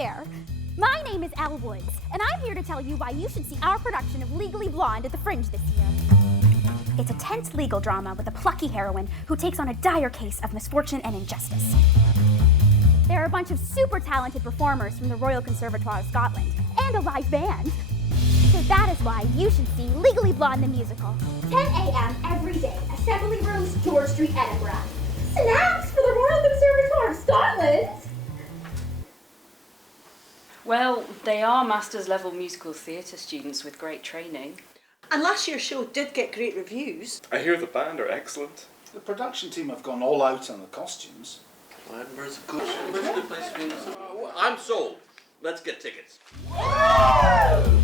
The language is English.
there! My name is Elle Woods, and I'm here to tell you why you should see our production of Legally Blonde at the Fringe this year. It's a tense legal drama with a plucky heroine who takes on a dire case of misfortune and injustice. There are a bunch of super talented performers from the Royal Conservatoire of Scotland, and a live band. So that is why you should see Legally Blonde the musical. 10 a.m. every day, Assembly Rooms, George Street, Edinburgh. Snaps for the Royal Conservatoire of Scotland! Well, they are Masters level musical theatre students with great training. And last year's show did get great reviews. I hear the band are excellent. The production team have gone all out on the costumes. Edinburgh's a good place to be. I'm sold. Let's get tickets. Woo!